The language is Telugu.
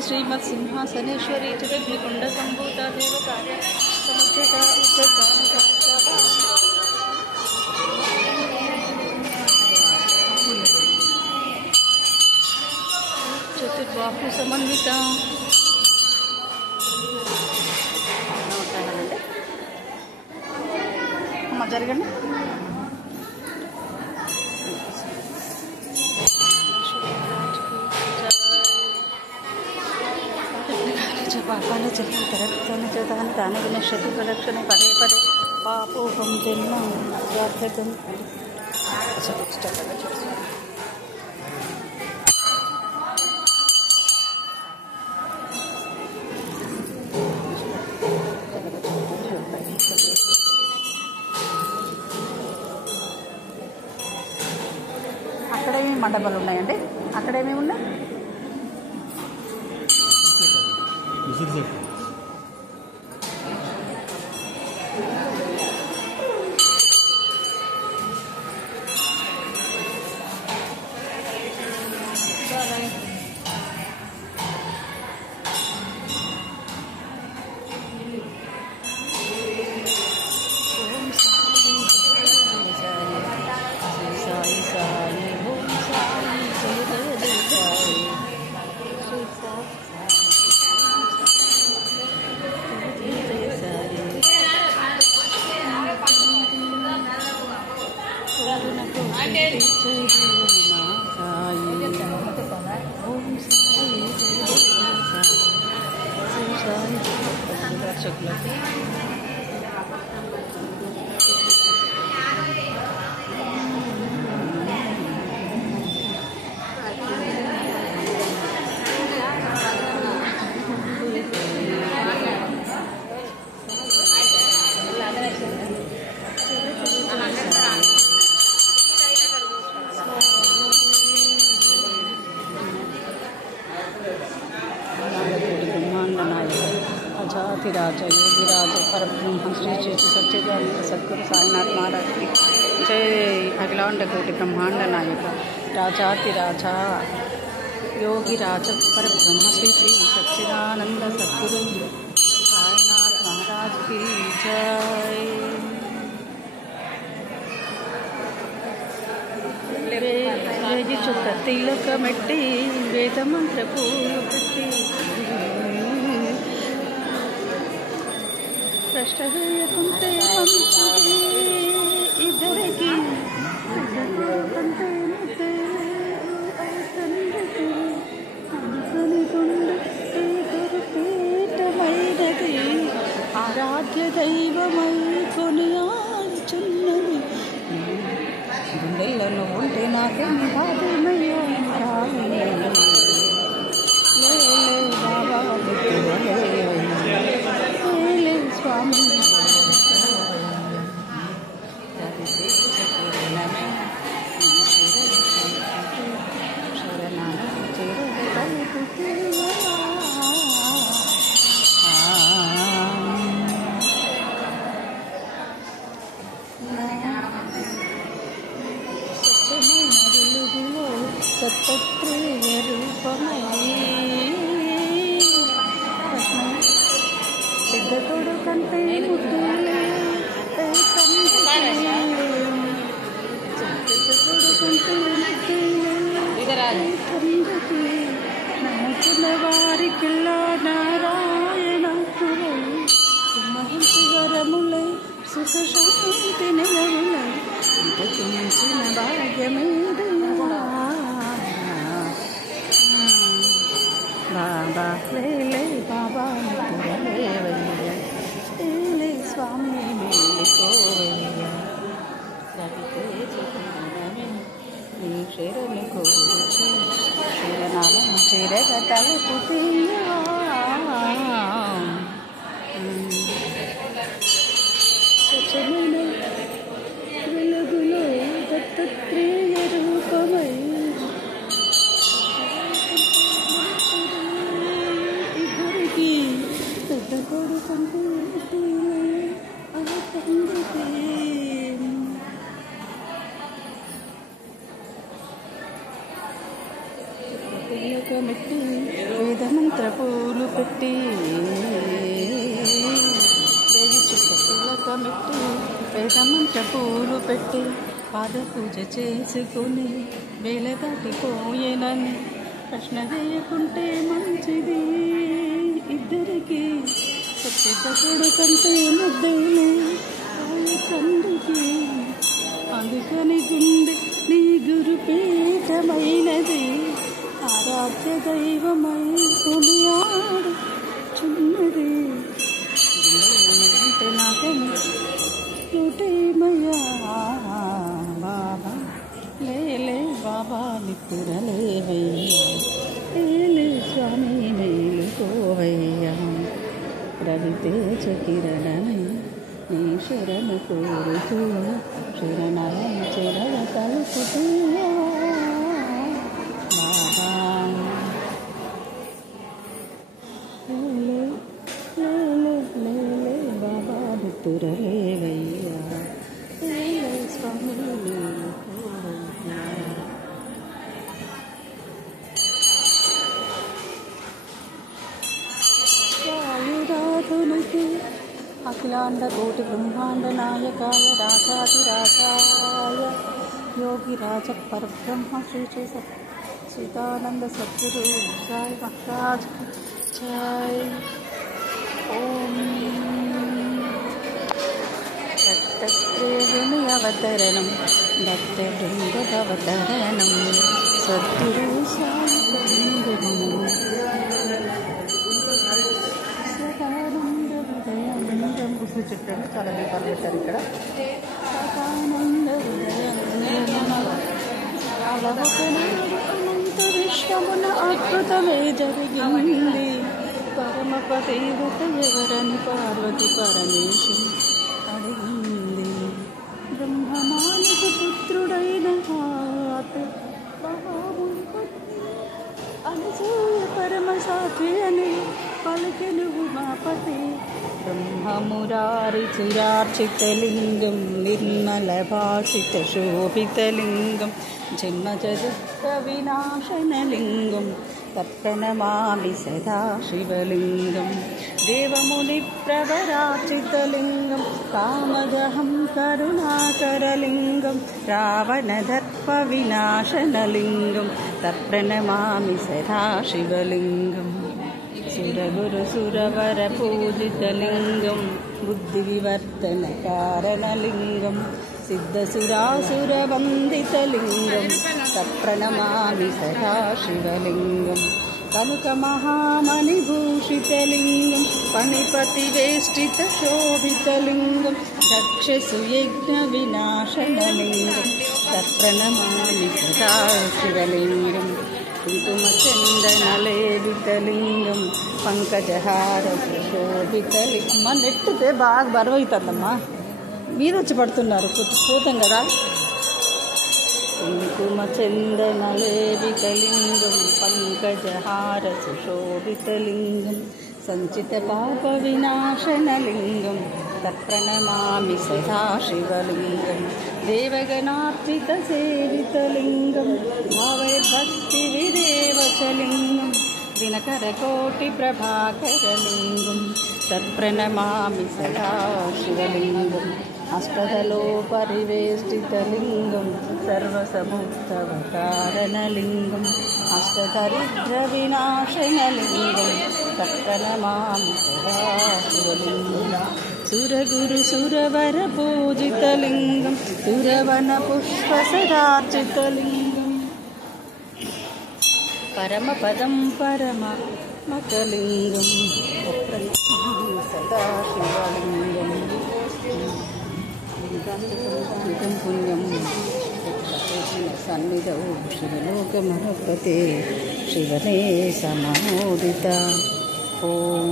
श्रीमत्सिंहासनेश्वरी जगद्विकुंड संभूता देव कार्य समुचिता चतुर्बाहु समन्विता अम्मा जरगंడి पापाने चलते तरक्ताने चेताने ताने विनश्यति प्रदक्षिणे पदे पदे पापोहं जन्म स्वार्थकं అక్కడేమి మండపాలు ఉన్నాయండి అక్కడేమి ఉన్నాయి राजा योगिराज परब्रह्म श्री श्री सच्चिदानंद सद्गुरु साईनाथ महाराज की जय। अखिलांड कोटि ब्रह्मांड नायक राजातिराजा योगिराज परब्रह्म श्री श्री सच्चिदानंद सद्गुरु साईनाथ महाराज की जय। चुక్క तिलक మెట్టి వేద మంత్ర పూలు పెట్టి ప్రశ్న చేయకుంటే మంచిది ఇద్దరికి కంటే తండ్రికి అందుకని గుండె పీఠమైనది ఆరాధ్య దైవమై కొనియాడుచున్నది గుండెల్లో ఉంటే నాకేం బాధమయ్యో బాబా स्वामी दत्तात्रेय रूपमयी सिद्धतोड़ कंटे मुद्दुले నమ్ముకున్న వారికిల్లా నారాయణ సుమహించి వరములై సుఖ శాంతి నిలవులై ఇంతకు మించిన భాగ్యమేదయ్యా బాబా వేలే బాబా లేవయ్యా ఏలే స్వామి మేలుకోవయ్యా సవితే చిత్రమే నీ క్షీరని కోరుచు క్షీరనామం క్షీరగతలు పుట్టియా సచమైన వెలుగులో దత్తాత్రేయ రూపమై మెట్టి వేద వేదమంత్ర పూలు పెట్టి వేయి చుక్క తిలకమెట్టి వేదమంత్ర పూలు పెట్టి పాద పూజ చేసుకుని వేల దాటిపోయేనని ప్రశ్న చేయకుంటే మంచిది. ఇద్దరికి పెద్ద కొడుకంటే ముద్దలే తండ్రికి, అందుకని గుండె నీ గురుపీఠమైనది. ఆరాధ్య దైవమై కొనియాడు చున్నది. గుండె నాకని చుటేమయ్యా బాబా లేలే బాబా నిప్పురలేవయ్యా ఏలే స్వామి మేలుకోవయ్యా. రవితేజ కిరణమై నీ శరణ కోరుతూ శరణాల చెరవ తలుపుతూ బాబా లేలే లేలే లేలే బాబా నిప్పురలేవయ్యా ఏలే స్వామి మేలుకోవయ్యా. వాయురాధునికి అఖిలాండ కోటి బ్రహ్మాండ నాయకాయ రాజాధిరాజాయ యోగిరాజ పరబ్రహ్మ శ్రీ సచిదానంద సద్గురు సాయి మహారాజ్ జై. ఓం దత్తాత్రేయుని అవతరణం దత్తబృందవతరణం సద్గురు సాయి సంగమం చుట్టండి. చాలా దీపాలు పెట్టారు ఇక్కడ. అనంత విశ్వమున అద్భుతమే జరిగింది. పరమపతి ఎవరని పార్వతి పరమేశం అడిగింది. బ్రహ్మమానస పుత్రుడైన అనసూయ పరమసాధ్వి అని పలికెను ఉమాపతి. బ్రహ్మమురారి చిరార్చితలింగం నిర్మల భాషిత శోభితలింగం జన్మజదుఃఖ వినాశనలింగం తత్ప్రణమామి సదా శివలింగం. దేవముని ప్రవరార్చితలింగం కామదహం కరుణాకరలింగం రావణదర్ప వినాశనలింగం తత్ప్రణమామి సదా శివలింగం. సురగురు సురవర పూజితలింగం బుద్ధి వివర్తన కారణలింగం సిద్ధసురాసుర వందితలింగం తత్ప్రణమామి సదా శివలింగం. కనుక మహామణిభూషితలింగం పనిపతి వేష్టిత శోభితలింగం రక్షసు యజ్ఞ వినాశనలింగం తత్ప్రణమామి సదా శివలింగం. కుంకుమచందనలేవితలింగం పంకజహార శోభితలింగం. అమ్మ నెట్టితే బాగా బరువవుతుందమ్మా, మీరు వచ్చి పడుతున్నారు కూతం కదా. కుంకుమచందనలేవితలింగం పంకజహార సుశోభితలింగం సంచిత పాప వినాశనలింగం తత్ప్రణమామి సదా శివలింగం. దేవగణార్చిత సేవితలింగం భావైర్భక్తి విదేవచలింగం దినకరకోటి ప్రభాకరలింగం తత్ప్రణమామి సదా శివలింగం. అష్టదలో పరివేష్టితలింగం సర్వసముత్తవకారణలింగం అష్టదరిద్ర వినాశనలింగం తత్ప్రణమామి సదా శివలింగం. సురగురు సురవర పూజితలింగం సురవన పుష్పసదార్చితలింగం పరమపదం పరమకలింగం సదా శివలింగం. పుణ్యం సన్నిధౌ శివలోకమహపతే శివనే సమోదిత. ఓం